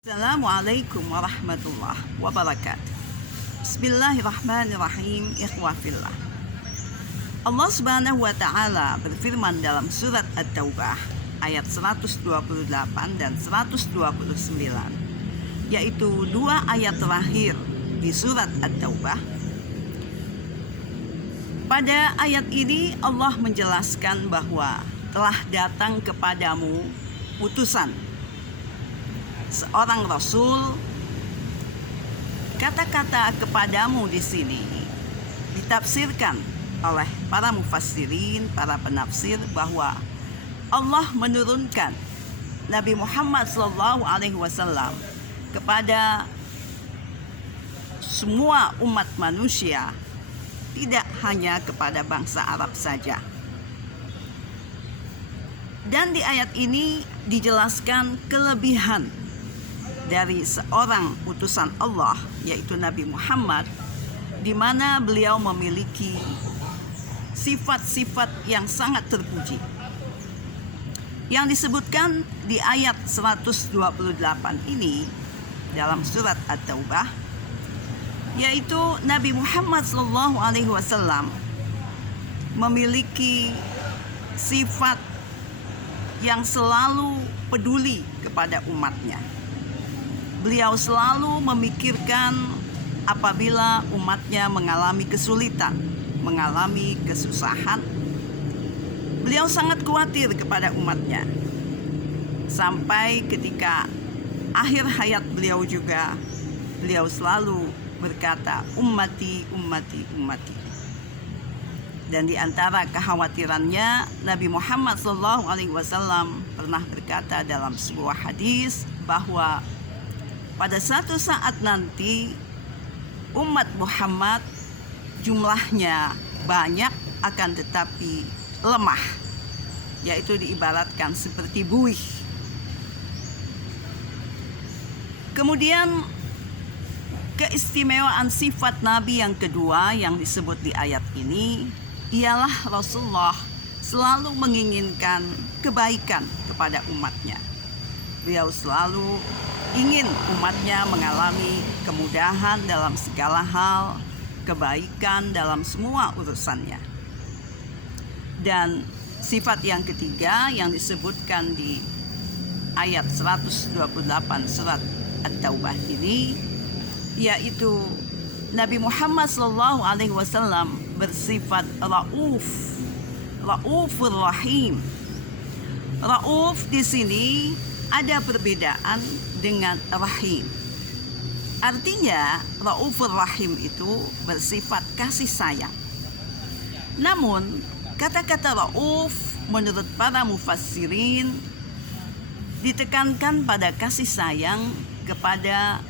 Assalamualaikum warahmatullahi wabarakatuh. Bismillahirrahmanirrahim. Ikhwafillah. Allah subhanahu wa ta'ala berfirman dalam surat At-Taubah ayat 128 dan 129, yaitu dua ayat terakhir di surat At-Taubah. Pada ayat ini Allah menjelaskan bahwa telah datang kepadamu utusan seorang rasul. Kata-kata kepadamu di sini ditafsirkan oleh para mufassirin, para penafsir, bahwa Allah menurunkan Nabi Muhammad SAW kepada semua umat manusia, tidak hanya kepada bangsa Arab saja. Dan di ayat ini dijelaskan kelebihan dari seorang utusan Allah, yaitu Nabi Muhammad, di mana beliau memiliki sifat-sifat yang sangat terpuji yang disebutkan di ayat 128 ini dalam surat At-Taubah, yaitu Nabi Muhammad SAW memiliki sifat yang selalu peduli kepada umatnya. Beliau selalu memikirkan apabila umatnya mengalami kesulitan, mengalami kesusahan. Beliau sangat khawatir kepada umatnya. Sampai ketika akhir hayat beliau juga, beliau selalu berkata, ummati, ummati, ummati. Dan di antara kekhawatirannya, Nabi Muhammad SAW pernah berkata dalam sebuah hadis bahwa pada suatu saat nanti umat Muhammad jumlahnya banyak akan tetapi lemah, yaitu diibaratkan seperti buih. Kemudian keistimewaan sifat Nabi yang kedua yang disebut di ayat ini ialah Rasulullah selalu menginginkan kebaikan kepada umatnya. Beliau selalu ingin umatnya mengalami kemudahan dalam segala hal, kebaikan dalam semua urusannya. Dan sifat yang ketiga yang disebutkan di ayat 128 surat At-Taubah ini, yaitu Nabi Muhammad SAW bersifat Raufur Rahim. Rauf di sini ada perbedaan dengan Rahim. Artinya Raufur Rahim itu bersifat kasih sayang. Namun kata-kata Rauf menurut para mufassirin ditekankan pada kasih sayang kepada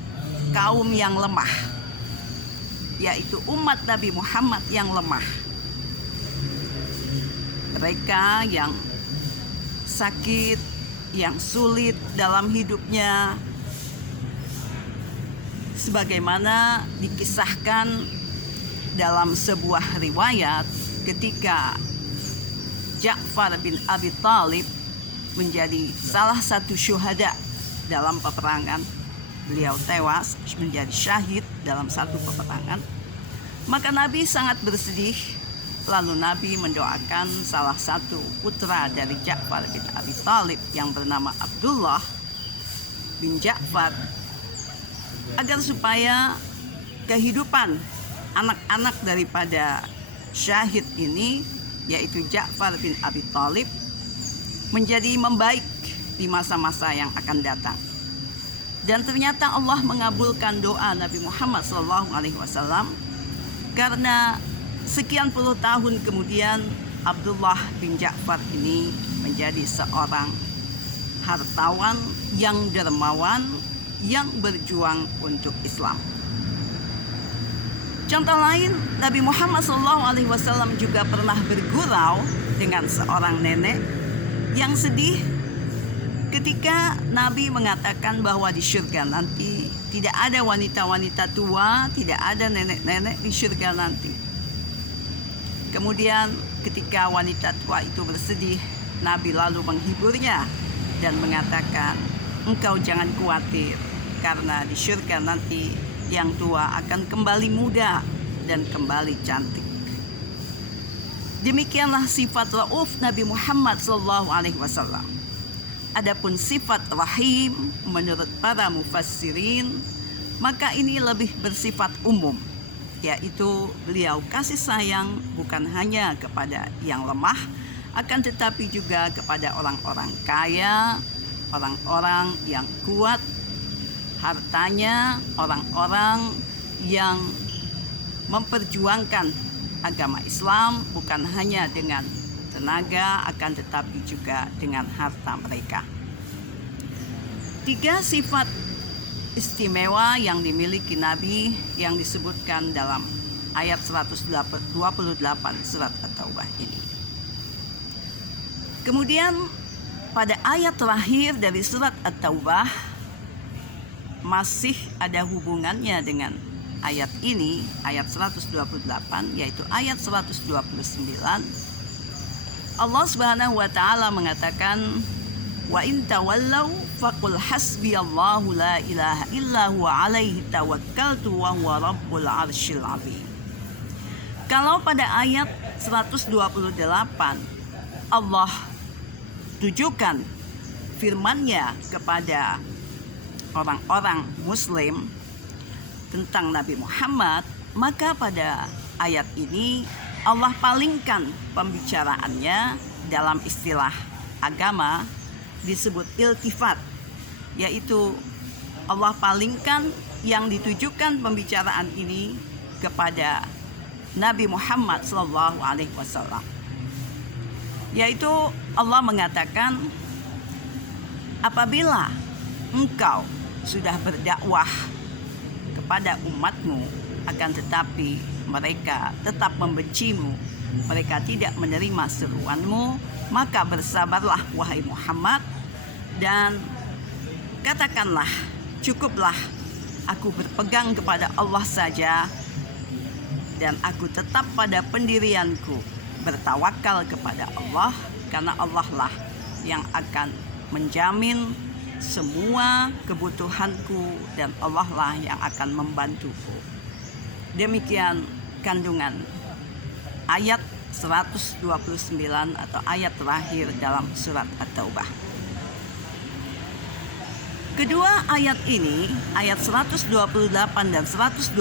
kaum yang lemah, yaitu umat Nabi Muhammad yang lemah. Mereka yang sakit, yang sulit dalam hidupnya, sebagaimana dikisahkan dalam sebuah riwayat ketika Ja'far bin Abi Thalib menjadi salah satu syuhada dalam peperangan. Beliau tewas menjadi syahid dalam satu peperangan. Maka Nabi sangat bersedih. Lalu Nabi mendoakan salah satu putra dari Ja'far bin Abi Thalib yang bernama Abdullah bin Ja'far agar supaya kehidupan anak-anak daripada syahid ini, yaitu Ja'far bin Abi Thalib, menjadi membaik di masa-masa yang akan datang. Dan ternyata Allah mengabulkan doa Nabi Muhammad SAW, karena sekian puluh tahun kemudian Abdullah bin Ja'far ini menjadi seorang hartawan yang dermawan, yang berjuang untuk Islam. Contoh lain, Nabi Muhammad SAW juga pernah bergurau dengan seorang nenek yang sedih ketika Nabi mengatakan bahwa di surga nanti tidak ada wanita-wanita tua, tidak ada nenek-nenek di surga nanti. Kemudian ketika wanita tua itu bersedih, Nabi lalu menghiburnya dan mengatakan, engkau jangan khawatir, karena di syurga nanti yang tua akan kembali muda dan kembali cantik. Demikianlah sifat rauf Nabi Muhammad SAW. Adapun sifat rahim menurut para mufassirin, maka ini lebih bersifat umum, yaitu beliau kasih sayang bukan hanya kepada yang lemah, akan tetapi juga kepada orang-orang kaya, orang-orang yang kuat hartanya, orang-orang yang memperjuangkan agama Islam bukan hanya dengan tenaga, akan tetapi juga dengan harta mereka. 3 sifat istimewa yang dimiliki Nabi yang disebutkan dalam ayat 128 surat At-Taubah ini. Kemudian pada ayat terakhir dari surat At-Taubah masih ada hubungannya dengan ayat ini, ayat 128, yaitu ayat 129. Allah Subhanahu wa taala mengatakan, wa in tawallaw faqul hasbiyallahu la ilaha illa huwa alaihi tawakkaltu wa huwa rabbul arsyil azim. Kalau pada ayat 128 Allah tujukan firman-Nya kepada orang-orang muslim tentang Nabi Muhammad, maka pada ayat ini Allah palingkan pembicaraannya dalam istilah agama disebut iltifat, yaitu Allah palingkan yang ditujukan pembicaraan ini kepada Nabi Muhammad SAW, yaitu Allah mengatakan, apabila engkau sudah berdakwah kepada umatmu, akan tetapi mereka tetap membencimu, mereka tidak menerima seruanmu, maka bersabarlah wahai Muhammad, dan katakanlah, cukuplah aku berpegang kepada Allah saja, dan aku tetap pada pendirianku, bertawakal kepada Allah, karena Allah lah yang akan menjamin semua kebutuhanku dan Allah lah yang akan membantuku. Demikian kandungan ayat 129 atau ayat terakhir dalam surat At-Taubah. Kedua ayat ini, ayat 128 dan 129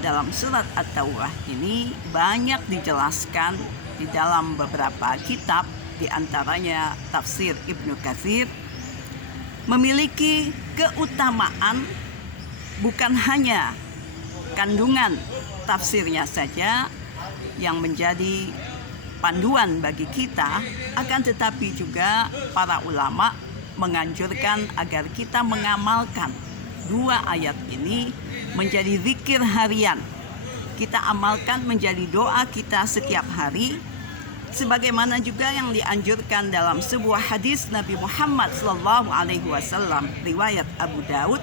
dalam surat At-Taubah ini banyak dijelaskan di dalam beberapa kitab, di antaranya tafsir Ibnu Katsir, memiliki keutamaan bukan hanya kandungan tafsirnya saja yang menjadi panduan bagi kita, akan tetapi juga para ulama menganjurkan agar kita mengamalkan 2 ayat ini menjadi zikir harian. Kita amalkan menjadi doa kita setiap hari, sebagaimana juga yang dianjurkan dalam sebuah hadis Nabi Muhammad SAW riwayat Abu Daud,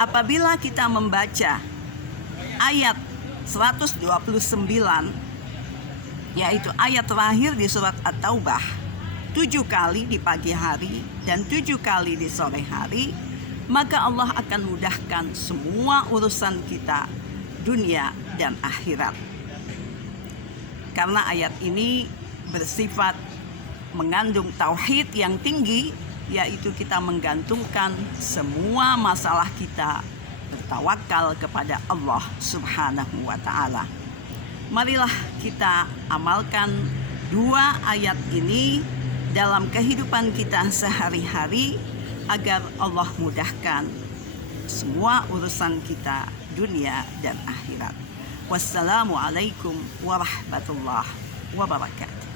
apabila kita membaca ayat 129, yaitu ayat terakhir di surat At-Taubah, 7 kali di pagi hari dan 7 kali di sore hari, maka Allah akan mudahkan semua urusan kita dunia dan akhirat. Karena ayat ini bersifat mengandung tauhid yang tinggi, yaitu kita menggantungkan semua masalah kita, bertawakal kepada Allah Subhanahu wa ta'ala. Marilah kita amalkan 2 ayat ini dalam kehidupan kita sehari-hari agar Allah mudahkan semua urusan kita dunia dan akhirat. Wassalamualaikum warahmatullahi wabarakatuh.